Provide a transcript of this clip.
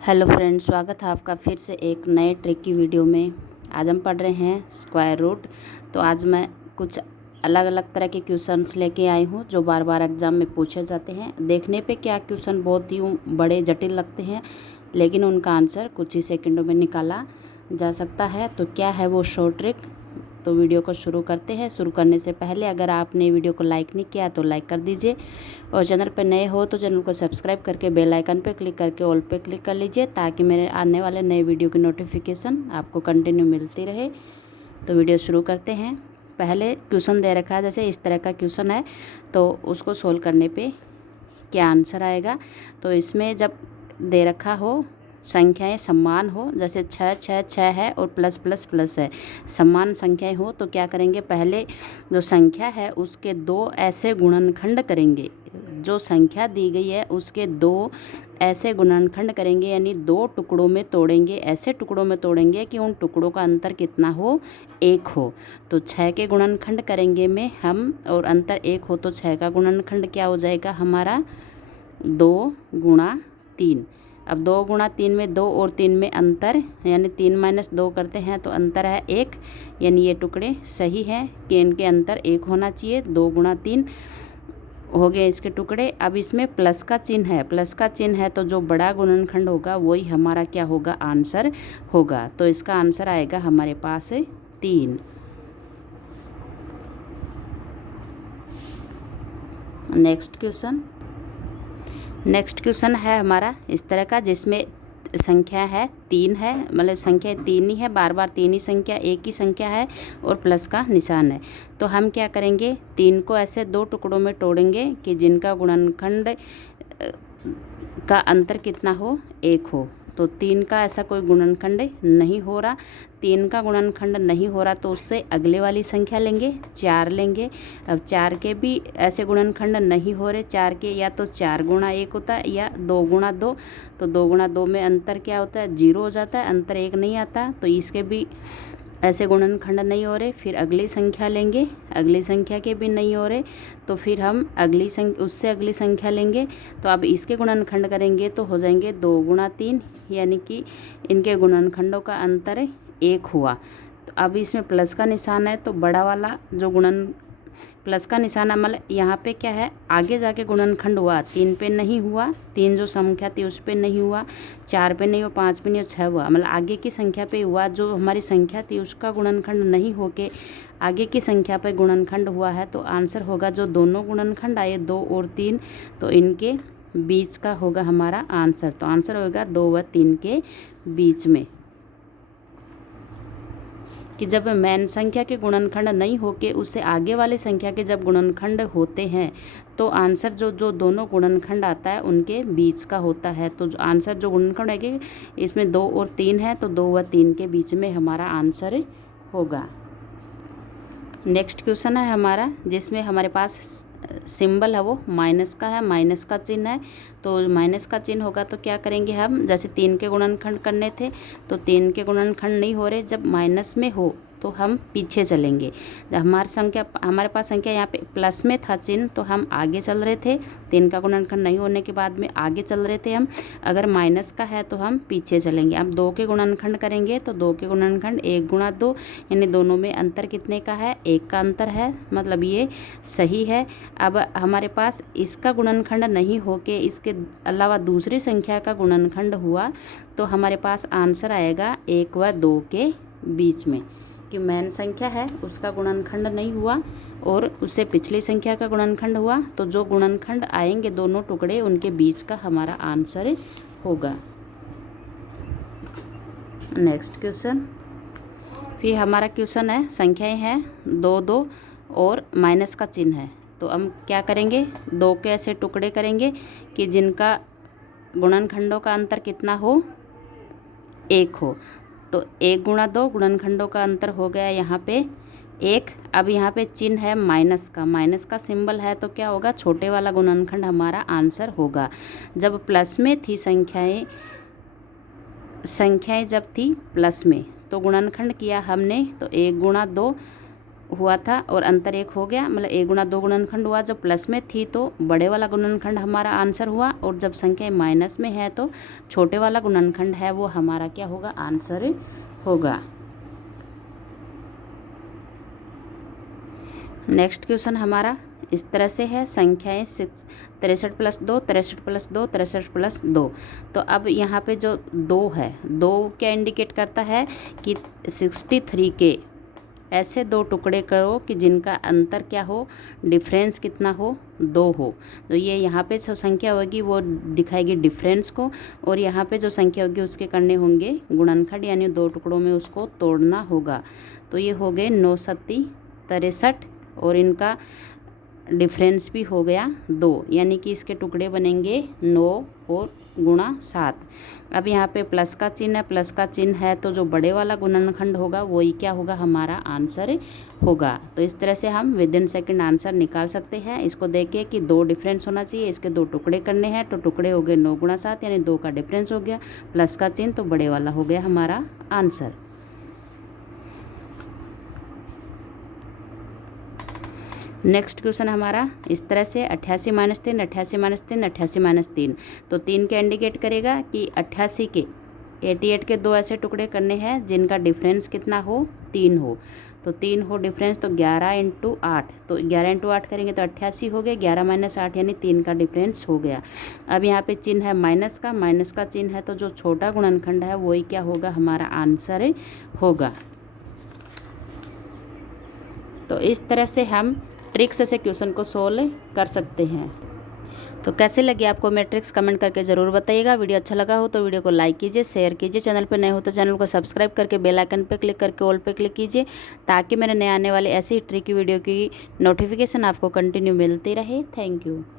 Hello friends, स्वागत है आपका फिर से एक नए ट्रिक की वीडियो में। आज हम पढ़ रहे हैं स्क्वायर रूट। तो आज मैं कुछ अलग अलग तरह के क्वेश्चंस लेके आई हूँ जो बार बार एग्ज़ाम में पूछे जाते हैं। देखने पे क्या क्वेश्चन बहुत ही बड़े जटिल लगते हैं, लेकिन उनका आंसर कुछ ही सेकंडों में निकाला जा सकता है। तो क्या है वो शॉर्ट ट्रिक? तो वीडियो को शुरू करते हैं। शुरू करने से पहले अगर आपने वीडियो को लाइक नहीं किया तो लाइक कर दीजिए, और चैनल पर नए हो तो चैनल को सब्सक्राइब करके बेल आइकन पर क्लिक करके ऑल पे क्लिक कर लीजिए, ताकि मेरे आने वाले नए वीडियो की नोटिफिकेशन आपको कंटिन्यू मिलती रहे। तो वीडियो शुरू करते हैं। पहले क्वेश्चन दे रखा है, जैसे इस तरह का क्वेश्चन है, तो उसको सोल्व करने पे क्या आंसर आएगा। तो इसमें जब दे रखा हो संख्याएं समान हो, जैसे 6 6 6 है और प्लस प्लस प्लस है, समान संख्याएं हो, तो क्या करेंगे, पहले जो संख्या है उसके दो ऐसे गुणनखंड करेंगे। जो संख्या दी गई है उसके दो ऐसे गुणनखंड करेंगे, यानी दो टुकड़ों में तोड़ेंगे। ऐसे टुकड़ों में तोड़ेंगे कि उन टुकड़ों का अंतर कितना हो, 1 हो। तो 6 के गुणनखंड करेंगे में हम, और अंतर 1 हो, तो 6 का गुणनखंड क्या हो जाएगा हमारा, 2 गुणा 3। अब 2 गुणा 3 में 2 और 3 में अंतर, यानी 3 माइनस 2 करते हैं तो अंतर है 1। यानी ये टुकड़े सही है कि इनके अंतर 1 होना चाहिए। 2 गुणा 3 हो गए इसके टुकड़े। अब इसमें प्लस का चिन्ह है, प्लस का चिन्ह है तो जो बड़ा गुणनखंड होगा वही हमारा क्या होगा, आंसर होगा। तो इसका आंसर आएगा हमारे पास 3। नेक्स्ट क्वेश्चन है हमारा इस तरह का, जिसमें संख्या है 3 है, मतलब संख्या 3 ही है, बार बार 3 ही संख्या, एक ही संख्या है और प्लस का निशान है। तो हम क्या करेंगे, 3 को ऐसे दो टुकड़ों में तोड़ेंगे कि जिनका गुणनखंड का अंतर कितना हो, 1 हो। तो 3 का ऐसा कोई गुणनखंड नहीं हो रहा। 3 का गुणनखंड नहीं हो रहा तो उससे अगले वाली संख्या लेंगे, 4 लेंगे। अब 4 के भी ऐसे गुणनखंड नहीं हो रहे। 4 के या तो 4 गुणा 1 होता है या 2 गुणा 2। तो 2 गुणा 2 में अंतर क्या होता है, 0 हो जाता है, अंतर 1 नहीं आता। तो इसके भी ऐसे गुणनखंड नहीं हो रहे। फिर अगली संख्या लेंगे, अगली संख्या के भी नहीं हो रहे, तो फिर हम उससे अगली संख्या लेंगे। तो अब इसके गुणनखंड करेंगे तो हो जाएंगे 2 गुणा 3, यानी कि इनके गुणनखंडों का अंतर 1 हुआ। तो अब इसमें प्लस का निशान है, तो बड़ा वाला जो प्लस का निशान है, मतलब यहाँ पे क्या है, आगे जाके गुणनखंड हुआ, 3 पे नहीं हुआ, 3 जो संख्या थी उस पे नहीं हुआ, 4 पे नहीं हुआ, 5 पे नहीं हुआ, 6 हुआ, मतलब आगे की संख्या पे हुआ। जो हमारी संख्या थी उसका गुणनखंड नहीं होके आगे की संख्या पर गुणनखंड हुआ है। तो आंसर होगा जो दोनों गुणनखंड आए 2 और 3, तो इनके बीच का होगा हमारा आंसर। तो आंसर होगा 2 व 3 के बीच में, कि जब मैन संख्या के गुणनखंड नहीं होके उससे आगे वाली संख्या के जब गुणनखंड होते हैं तो आंसर जो दोनों गुणनखंड आता है उनके बीच का होता है। तो आंसर जो गुणनखंड है इसमें 2 और 3 है, तो 2 व 3 के बीच में हमारा आंसर होगा। नेक्स्ट क्वेश्चन है हमारा, जिसमें हमारे पास सिंबल है वो माइनस का है, माइनस का चिन्ह है। तो माइनस का चिन्ह होगा तो क्या करेंगे हम, जैसे 3 के गुणनखंड करने थे तो 3 के गुणनखंड नहीं हो रहे, जब माइनस में हो तो हम पीछे चलेंगे। जब हमारे पास संख्या यहाँ पे प्लस में था चिन्ह तो हम आगे चल रहे थे, 3 का गुणनखंड नहीं होने के बाद में आगे चल रहे थे हम। अगर माइनस का है तो हम पीछे चलेंगे। अब 2 के गुणनखंड करेंगे तो 2 के गुणनखंड 1 गुणा 2, यानी दोनों में अंतर कितने का है, 1 का अंतर है, मतलब ये सही है। अब हमारे पास इसका गुणनखंड नहीं होके इसके अलावा दूसरी संख्या का गुणनखंड हुआ, तो हमारे पास आंसर आएगा 1 व 2 के बीच में, कि मैन संख्या है उसका गुणनखंड नहीं हुआ और उससे पिछली संख्या का गुणनखंड हुआ, तो जो गुणनखंड आएंगे दोनों टुकड़े उनके बीच का हमारा आंसर होगा। नेक्स्ट क्वेश्चन, फिर हमारा क्वेश्चन है, संख्याएं हैं 2 2 और माइनस का चिन्ह है। तो हम क्या करेंगे, 2 के ऐसे टुकड़े करेंगे कि जिनका गुणनखंडों का अंतर कितना हो, 1 हो। तो 1 गुणा 2 गुणनखंडों का अंतर हो गया यहाँ पे 1। अब यहाँ पे चिन्ह है माइनस का, माइनस का सिंबल है, तो क्या होगा, छोटे वाला गुणनखंड हमारा आंसर होगा। जब प्लस में थी संख्याएं जब थी प्लस में तो गुणनखंड किया हमने, तो 1 गुणा 2 हुआ था और अंतर 1 हो गया, मतलब a गुणा 2 गुणनखंड हुआ। जब प्लस में थी तो बड़े वाला गुणनखंड हमारा आंसर हुआ, और जब संख्या माइनस में है तो छोटे वाला गुणनखंड है वो हमारा क्या होगा, आंसर होगा। नेक्स्ट क्वेश्चन हमारा इस तरह से है, संख्याएं 63 प्लस 2, 63 प्लस 2, 63 प्लस 2। तो अब यहाँ पे जो 2 है, 2 क्या इंडिकेट करता है कि 63 के ऐसे 2 टुकड़े करो कि जिनका अंतर क्या हो, डिफरेंस कितना हो, 2 हो। तो ये यहाँ पे जो संख्या होगी वो दिखाएगी डिफरेंस को, और यहाँ पे जो संख्या होगी उसके करने होंगे गुणनखंड, यानी 2 टुकड़ों में उसको तोड़ना होगा। तो ये हो गए 9 सत्ती 63, और इनका डिफरेंस भी हो गया 2, यानी कि इसके टुकड़े बनेंगे 9 और गुणा 7। अब यहाँ पे प्लस का चिन्ह है, प्लस का चिन्ह है तो जो बड़े वाला गुणनखंड होगा वही क्या होगा, हमारा आंसर होगा। तो इस तरह से हम विद इन सेकेंड आंसर निकाल सकते हैं। इसको देखिए कि 2 डिफरेंस होना चाहिए, इसके 2 टुकड़े करने हैं, तो टुकड़े हो गए 9 गुणा 7, यानी 2 का डिफरेंस हो गया, प्लस का चिन्ह तो बड़े वाला हो गया हमारा आंसर। नेक्स्ट क्वेश्चन हमारा इस तरह से 88 माइनस 3, 88 माइनस 3, 88 माइनस 3। तो 3 क्या इंडिकेट करेगा कि 88 के 88 के 2 ऐसे टुकड़े करने हैं जिनका डिफरेंस कितना हो, 3 हो। तो 3 हो डिफरेंस, तो 11 इंटू 8, तो 11 इंटू 8 करेंगे तो 88 हो गया, 11 माइनस 8 यानी 3 का डिफरेंस हो गया। अब यहाँ पे चिन्ह है माइनस का, माइनस का चिन्ह है तो जो छोटा गुणनखंड है वही क्या होगा, हमारा आंसर होगा। तो इस तरह से हम ट्रिक्स से क्वेश्चन को सोल्व कर सकते हैं। तो कैसे लगी आपको मैट्रिक्स, कमेंट करके ज़रूर बताइएगा। वीडियो अच्छा लगा हो तो वीडियो को लाइक कीजिए, शेयर कीजिए, चैनल पर नए हो तो चैनल को सब्सक्राइब करके बेल आइकन पर क्लिक करके ऑल पे क्लिक कीजिए, ताकि मेरे नए आने वाले ऐसी ट्रिकी वीडियो की नोटिफिकेशन आपको कंटिन्यू मिलती रहे। Thank you.